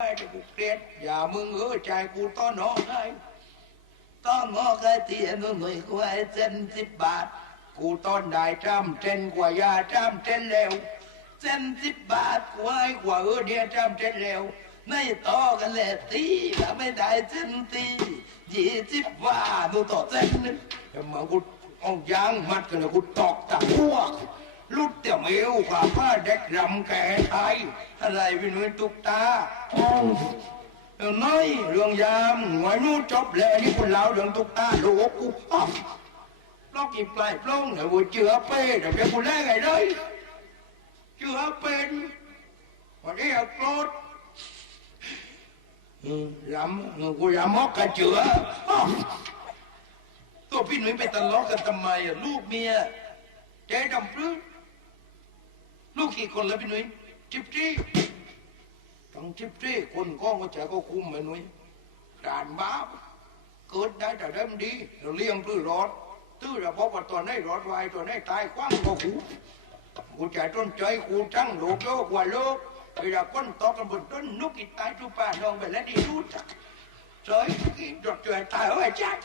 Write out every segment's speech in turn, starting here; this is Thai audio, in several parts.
ไอ้กูเกลียดอย่ามึงเออใจกูต้อนน้องให้ต้อนงอไอเตียนหน่อยกูไอ้เส้นสิบบาท กูต้อนได้จำเจนกว่ายาจำเจนแล้วเส้นสิบบาทกูให้กว่าเออเนี่ยจำเจนแล้วในต่อกันแหละตีแล้วไม่ได้เส้นตียี่สิบว่าดูต่อเส้นนึงแต่มากูเอายางมัดกันแล้วกูตอกตะพวก ลุดเตี่ยวเอวกว่าผ้าเด็กรำแก่ไทยอะไรพี่หนุ่ยตุกตาเออน้อยเรื่องยามหวยนู้จบแล้วนี่คนเราเรื่องตุกตาโลกกูอ้าวลอกกีปลายปล้องเนี่ยวเจือเป้แต่เป็นคนแรกไงเลยเจือเป็นวันนี้เอาโกรธอืมรำกูรำมอกกระเจือตัวพี่หนุ่ยไปตลอกกันทำไมลูกเมียเจ๊ดำปลื้ม กี่คนแล้วพี่หนุ่ยจิบจี้ต้งจิบจี้คนก้องก็จะก็คุมไอ้หนุ่ยด่านบ้าปเกิดได้แต่เริ่มดีเราเลี้ยงปลื้อรอดตื้อเราบว่าตัวไหนรอดไว้ตัวไหนตายกว้างก็กูกูใจต้นใจกูจังโลกโลกว่าโลกเวลาคนตอกกันบนต้นนุกกิตายทุป่านองไปแล้วดีรู้จักเฉยกินจดจ่วยตายเอาไว้จัด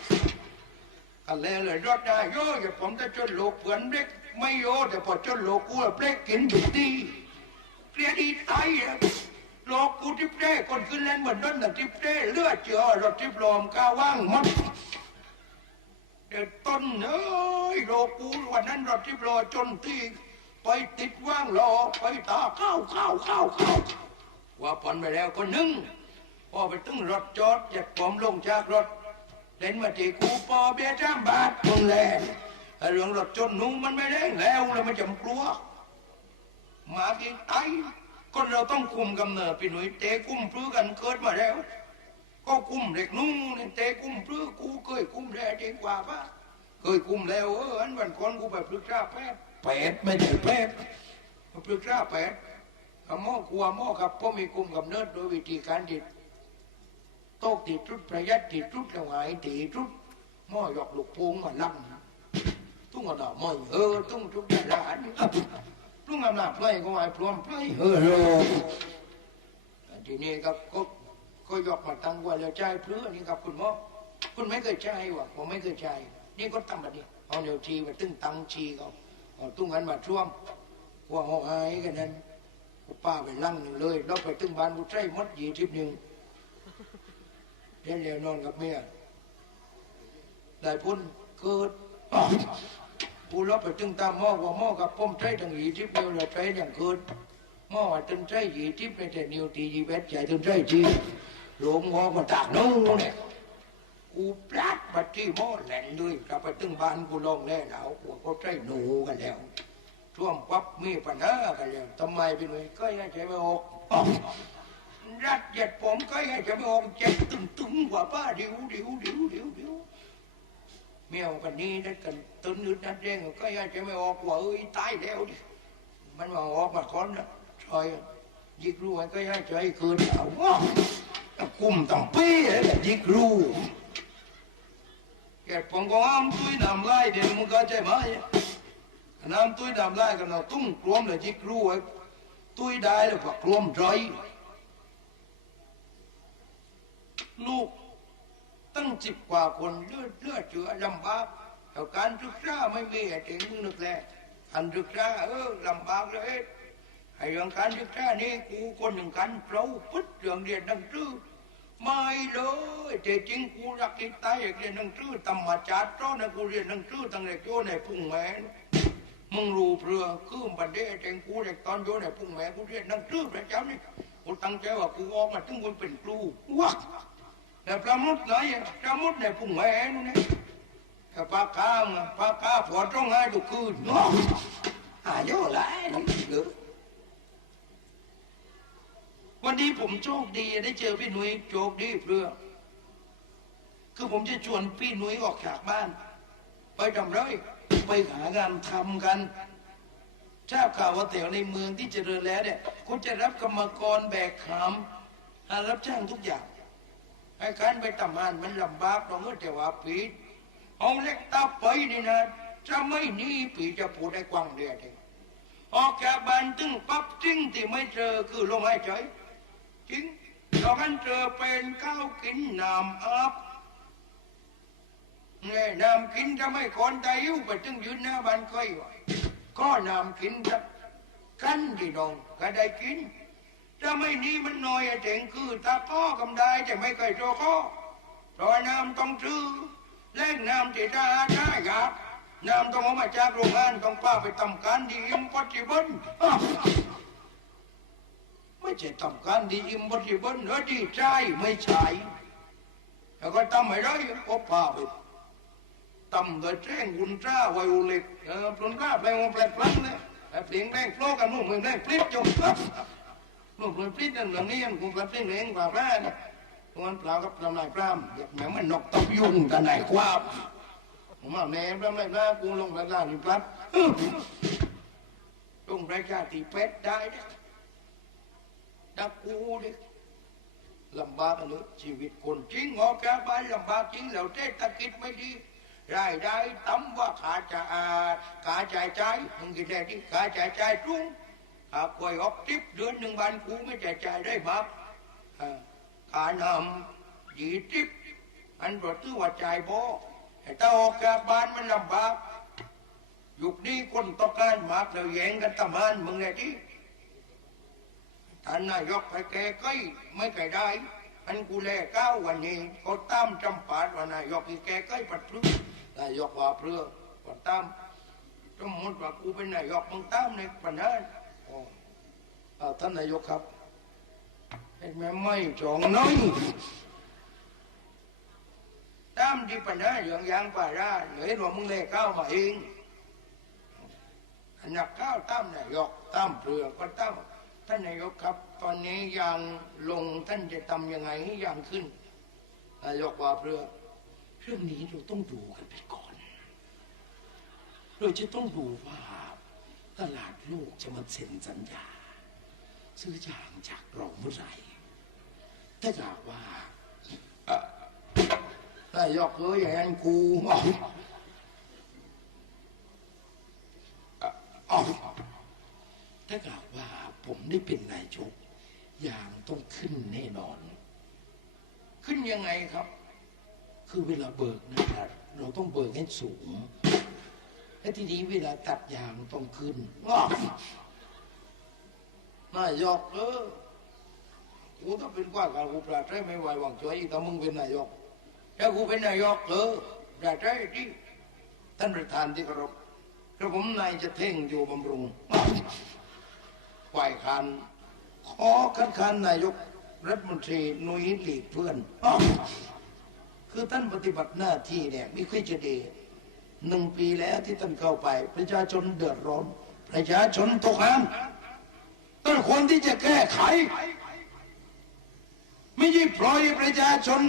กันเลยเลยรถได้โยอย่าผมจะจนโลกเพื่อนเล็ก ไม่โยแต่พอจนโลกกูเล็กกินดุดีเกลียดีตายอะโลกูทิพเร่คนขึ้นเล่นเหมือนนั่นแต่ทิพเร่เลือดเจือรถทิพลอมก้าว่างหมดเด็กต้นเอ้ยโลกูวันนั้นรถทิพลอจนที่ไปติดว่างรอไปตาเข้าเข้าเข้าเข้าว่าผ่อนไปแล้วก็นึ่งพอไปตึงรถจอดเหยียบผมลงจากรถเล่นมาที่กูปอเบียจ้ามบาทมึงแลไอ้ เรื่องรถจนหนุ่งมันไม่แรงแล้วแล้วมันจะกลัวหมากินไตคนเราต้องคุมกำเนิดพี่หนุ่ยเตะกุ้มพลื้อกันเกิดมาแล้ว ก็คุมเด็กนุ่งเตะกุ้มพลื้อกูเคยคุมแล้วเจงกว่าปะเคยคุมแล้วเอออันวันก่อนกูไปปรึกษาแพทย์แปดไม่ใช่แพทย์ปรึกษาแพทย์เอาหมอกลัวหมอกับพ่อมีคุมกำเนิดโดยวิธีการดิดโต๊ะตีจุดประหยัดตีจุดแล้วไงตีจุดหม้อหยอกลูกโป่งมาลั่ง ตุ้งกระดาษไม่เออตุ้งจุดได้ละอันนี้อะตุ้งอำนาจไพร่ก็ไอ้พร้อมไพร่เออโลทีนี้ก็ก็ก็หยอกมาตั้งไว่าแล้วใจเพื่อนี่ครับคุณหมอคุณไม่เคยใช้วะผมไม่เคยใช้นี่ก็ตั้งแบบนี้เอาเดี๋ยวชีมาตึ้งตังชีเขาเอาตุ้งกันมาช่วมว่าห้องไอ้กันนั้นป้าไปลั่งหนึ่งเลยแล้วไปตึ้งบ้านกูใช้มดยี่ทิพย์หนึ่งเล่นเร็วนอนกับเมียได้พุ่นเกิด ผู้รับไปถึงตามหม้อว่าหม้อกับป้อมใจทั้งหยีทิพย์เดียวเลยใจอย่างเกิดหม้อว่าตึงใจหยีทิพย์ในแต่นิวตียีเวทใหญ่ตึงใจจีหลวงหม้อมาตากนู้นเนี่ยกูปลัดมาที่หม้อแหลนด้วยกลับไปถึงบ้านกูลองแน่หนาวกูก็ใจหนูกันแล้วช่วงปั๊บมีปัญหากันแล้วทำไมพี่หนุ่ยก็ยังใจไม่ออกรัดเหยียดผมก็ยังให้ไม่ออกเจ็บตึงตึงกว่าป้าดิวดิวดิวดิวดิว เมียวกันนี้นั่นกันตึนนึดนัดเร่งก็ให้จะไม่ออกว่าเอ้ยตายแล้วดิมันมาออกมาก่อนนะชอยยิกรู้ก็ให้ใจคืนเอาว้ากุมตั้งปีเลยยิกรู้แกผมก็อ้ามตุ้ยน้ำลายเดี๋ยวมึงก็ใจไหมน้ำตุ้ยน้ำลายกันเราตุ้งกลวมเลยยิกรู้ไอ้ตุ้ยได้แล้วก็กลวมใจลูก ตั้งสิบกว่าคนเลือดเลือดเจือลำบากแต่การศึกษาไม่มีไอ้เจ๋งมึงนึกแหละการศึกษาเออลำบากเลยไอ้เรื่องการศึกษานี่กูคนหนึ่งกันเปล่าปึ๊ดเรื่องเรียนหนังสือไม่เลยแต่จริงกูรักที่ตายอยากเรียนหนังสือธรรมชาติตอนนั้นกูเรียนหนังสือตั้งแต่โยในพุ่งแม่มึงรู้เพื่อคือบันเดเจงกูเด็กตอนโยในพุ่งแม่กูเรียนหนังสือประจำนี่กูตั้งใจว่ากูออกมาถึงกูเป็นครูวัก แต่ปลาหมดไหนอะปลาหมดในพุ่งแม่นู่นนี่ถ้าปลาข้าวอะปลาข้าวผัวต้องให้ทุกคืนน้องอายุหลายนี่เหลือวันนี้ผมโชคดีได้เจอพี่หนุ่ยโชคดีเพื่อคือผมจะชวนพี่หนุ่ยออกจากบ้าน ไปทำไรไปหางานทำกันทราบข่าวว่าแถวในเมืองที่เจริญแล้วเนี่ยคุณจะรับกรรมกรแบกขามรับจ้างทุกอย่าง ไอ้การไปทำงานมันลำบากตรงนี้แต่ว่าปีห้องเล็กตาไปนี่นะจะไม่หนีปีจะพูดได้กว้างเดียวเองออกจากบ้านตึงปั๊บจริงที่ไม่เจอคือลมหายใจจริงเรากันเจอเป็นข้าวกินน้ำอับเนี่ยน้ำกินจะไม่คนตายิ้วไปถึงยืนหน้าบ้านค่อยวก็น้ำกินจะกันที่นองก็ได้กิน ถ้าไม่นี้มันน้อยอะเจ๋งคือตาก้อกำได้แต่ไม่เคยโจก้อราะว่าน้ำต้องซื้อแลกน้ำที่ได้ได้ครับน้ำต้องเอามาจากโรงงานต้องป้าไปทำการดีอิมพอสิเบิลไม่ใช่ทำการดีอิมพอสิเบิลเออดีใจไม่ใช่แล้วก็ทำไม่ได้ก็ป้าไปทำโดยแจ้งกุญจ้าไวโอเล็กเออปลุนก้าแปลงแปลงพลังเนี่ยแต่เปลี่ยนแปลงโลกันนู่นเมืองแปลงพลิกจบลู กเลยพลิกนั่นหลังนี้มันคงกระพลิกเองกว่าแม่นะมันเปล่ากับลำลายปล้ำแมือนมันนกตบยุ่งกันไหนควาผมว่าแม่ปล้ำไรปล้ำกูลงกระด้างนี่ปล้ำลงประชาธิเป็ดได้ดักกูดิลำบากอันนี้ชีวิตคนจริงงอแกบ้านลำบากจริงแล้วเศรษฐกิจไม่ดีรายได้ต่ำว่าขาจะอาขาจ่ายจ่ายมึงคิดได้ที่ขาจ่ายจ่ายทุ่ง หากป่วยออกทิพย์เดือนหนึ่งวันกูไม่จ่ายจ่ายได้บักขานำยีทิพย์อันรถตื้อว่าจ่ายบ่แต่ถ้าออกจากบ้านมันลำบากยุคนี้คนต้องการมากแล้วแย่งกันตะมานมึงไงที่ท่านนายกไปแกใกล้ไม่ไกลได้อันกูแลก้าววันนี้เขาตามจำปาดว่านายกอีแกใกล้ปัดพลึกนายกว่าเพื่อว่าตามสมมติว่ากูเป็นนายกมึงตามในปัญหา ท่านนายกครับเห็นไหมไม่จองน้อยตามที่ปัญหาเรื่องยางป่าราเหลือว่ามึงเล่ข้าวมาเองอันนักข้าวตามนายกตามเปลือกก็ตามท่านนายกครับ ตอนนี้ยางลงท่านจะทำยังไงให้ยางขึ้นนายกว่าเปลือกเรื่องนี้เราต้องดูกันไปก่อนเราจะต้องดูว่า ตลาดโลกจะมาเซ็นสัญญา ซื้อยางจากเราเมื่อไหร่ถ้าหากว่าเอ่อนายกเอ้ยอย่างนั้นกูอาเอาเอาถ้าหากว่าผมได้เป็นนายกยางต้องขึ้นแน่นอน ขึ้นยังไงครับ คือเวลาเบิกนะครับเราต้องเบิกให้สูง และทีนี้เวลาตัดยางต้องขึ้นว้าวนายกเออกูต้องเป็นกว่าการกูปราดใจไม่ไหวหวังช่วยอีกแต่มึงเป็นนายกถ้ากูเป็นนายกเออปราดใจที่ท่านประธานที่เคารพกระผมนายจะเท่งอยู่บำรุงอ้าวฝ่ายค้านขอคัดค้านนายกรัฐมนตรีนุยหลีกเพื่อนอคือท่านปฏิบัติหน้าที่เนี่ยไม่ค่อยจะดี หนึ่งปีแล้วที่ท่านเข้าไป ประชาชนเดือดร้อน ประชาชนตกงานต้องคนที่จะแก้ไข ไม่ใช่ปล่อยประชาชน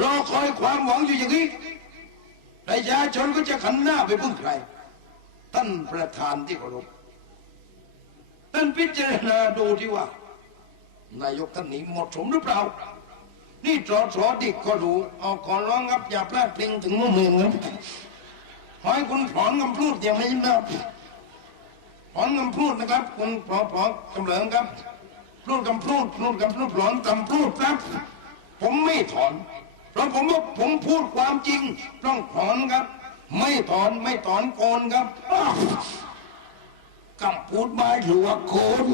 รอคอยความหวังอยู่อย่างนี้ประชาชนก็จะขันหน้าไปพึ่งใคร ท่านประธานที่เคารพท่านพิจารณาดูที่ว่า นายกท่านนี้หมาะสมหรือเปล่า นี่สอสอดิกก็รู้เอาขอร้องครับอย่าพลาดพลิงถึงมือมือครับ ขอให้คุณถอนคำพูดอย่างนี้นะถอนคำพูดนะครับ คุณพอพอกำเริงครับพูดคำพูดพูดคำพูดถอนคำพูดครับ ผมไม่ถอน เพราะผมว่าผมพูดความจริง ต้องถอนครับ ไม่ถอนไม่ถอนโกนครับคำพูดมาหรือว่าโกน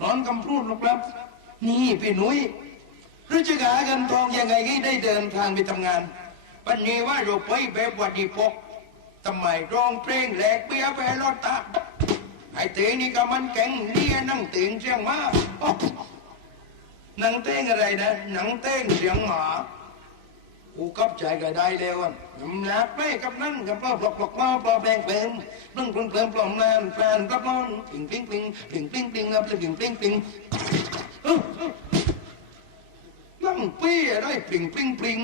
ถอนคำพูดนะครับ นี่พี่หนุ่ยรู้จะหากันทองยังไงให้ได้เดินทางไปทำงาน ปันนี้ว่าเราไปแบบวัดดีพกทำไมร้องเพลงแหลกเบียไปรถตาไอ้เตนี่ก็มันแข็งเดียนั่งเตียงเสียงมาอ๊ะนั่งเต้งอะไรนะนั่งเต้งเสียงหมากูกับใจก็ได้แล้วอะหนักไปกับนั่นกับปลอบปลอกปลอกมาปลอบแปลงเพลงปลึ้งปลึ้งเพลิงปลอมนานแฟนรับนอนปิงปิงปิงปิงปิงปิงครับปิงปิงปิงเอ้านั่งปี้ได้ปิงปิงปิง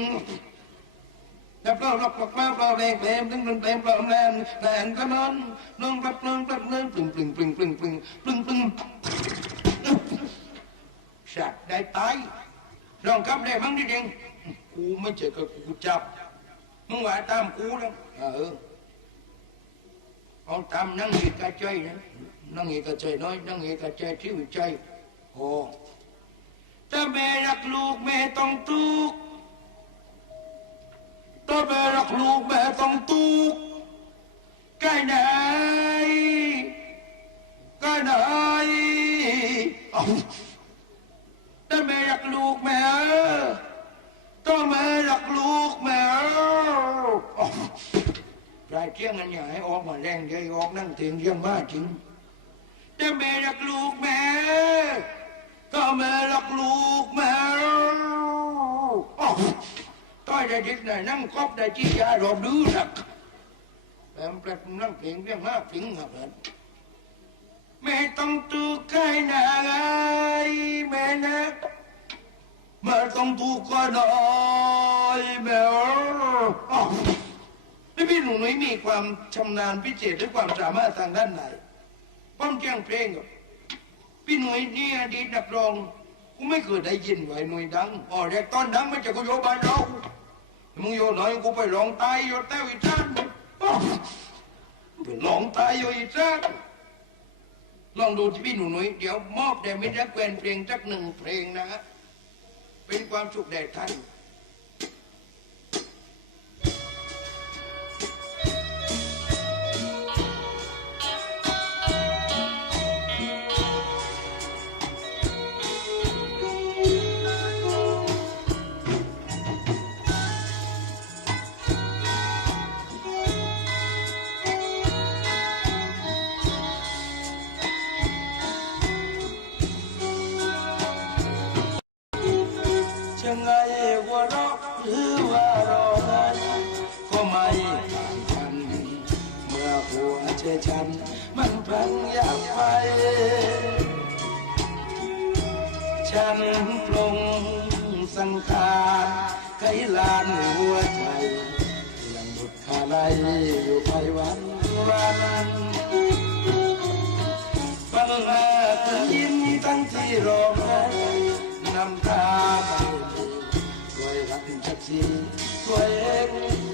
แต่เปล่าหลอกหลอกเปล่าเปล่าแรงเพลงตึงตึงเพลงเปล่าแรงแรงก็นอนนอนปลับนอนปลับนอนปลิงปลิงปลิงปลิงปลิงปลิงปลิงสัตว์ได้ตายลองกับได้บ้างดิเด้งกูไม่เจอกับกูจับมึงว่าตามกูแล้วเออเอาตามนั่งเหตุกระใจนะนั่งเหตุกระใจน้อยนั่งเหตุกระใจที่หัวใจโอ้แต่แม่รักลูกแม่ต้องทุกข์ ถ้าแม่รักลูกแม่ต้องทุกใกล้ไหนใกล้ไหนเอาถ้าแม่รักลูกแม่ถ้าแม่รักลูกแม่เอารายเที่ยงกันอย่ให้ออกมาแรงใจออกนั่งเตียงเยี่ยงมากจริงถ้าแม่รักลูกแม่ถ้าแม่รักลูกแม่ ต้อยได้ดิกไหนนั่งครอบได้ที่ยารอบดูนักแปมแปลกนั่งเพลงเรื่องมากพิงครับเพื่อนแม่ต้องตูใกล้หนาไงแม่นะแม่ต้องตูก็นอยแม่อ้าวนี่พี่หนูนุ้ยมีความชำนาญพิเศษหรือความสามารถทางด้านไหนป้อมแจ้งเพลงกับพี่หนุ่ยนี่อดีตนักร้องกูไม่เคยได้ยินไว้หนุ่ยดังอ๋อแรกตอนดังไม่ใช่กูโยบานเรา มึงโยหน่อยกูไปร้องตายโยแต้วอีจานอ้าวไปร้องตายโยอีจานลองดูที่พี่หนุ่ยเดี๋ยวมอบแด่มิตรรักแฟนเพลงสักหนึ่งเพลงนะฮะเป็นความสุขแด่ท่าน ลอยู่ไปวันวันบังเอิญยิ้มทั้งที่ร้องไห้น้ำตาไม่มีช่วยรักชักทีช่วยเอง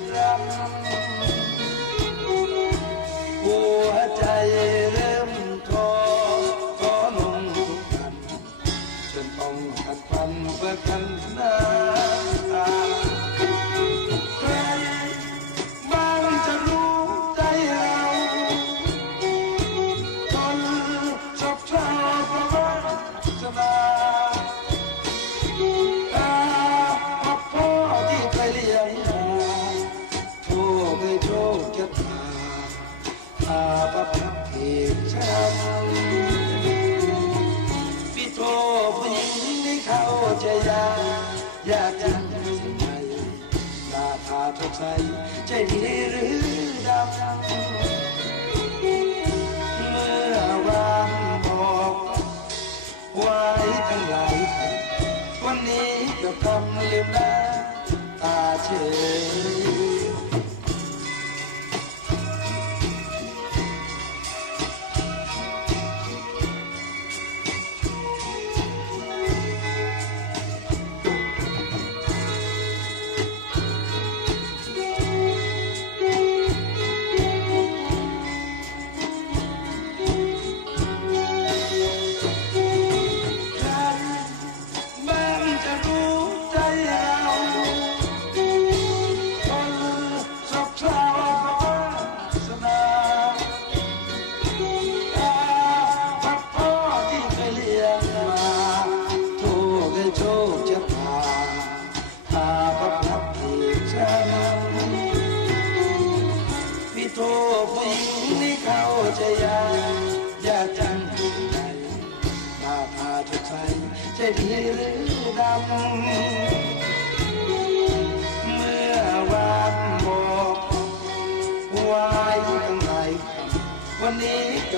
ยากจังสิ่งใดหน้าตาทุกใสใจดีหรือดำเมื่อวางบอกไว้ทั้งหลายวันนี้ก็ทำลืมหน้าตาเฉย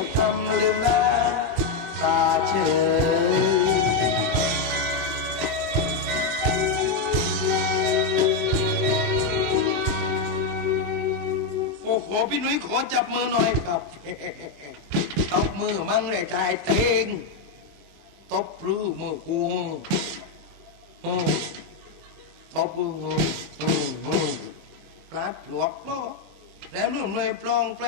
นี้กับคำลืมหน้าตาเฉยโอ้โหพี่หนุ่ยขอจับมือหน่อยครับตบมือมั่งเลยชายเตงตบรื้อมือกูอืมตบมืออืมอืมรัดหลวกล้อแล้วนุ่มเลยปลองไป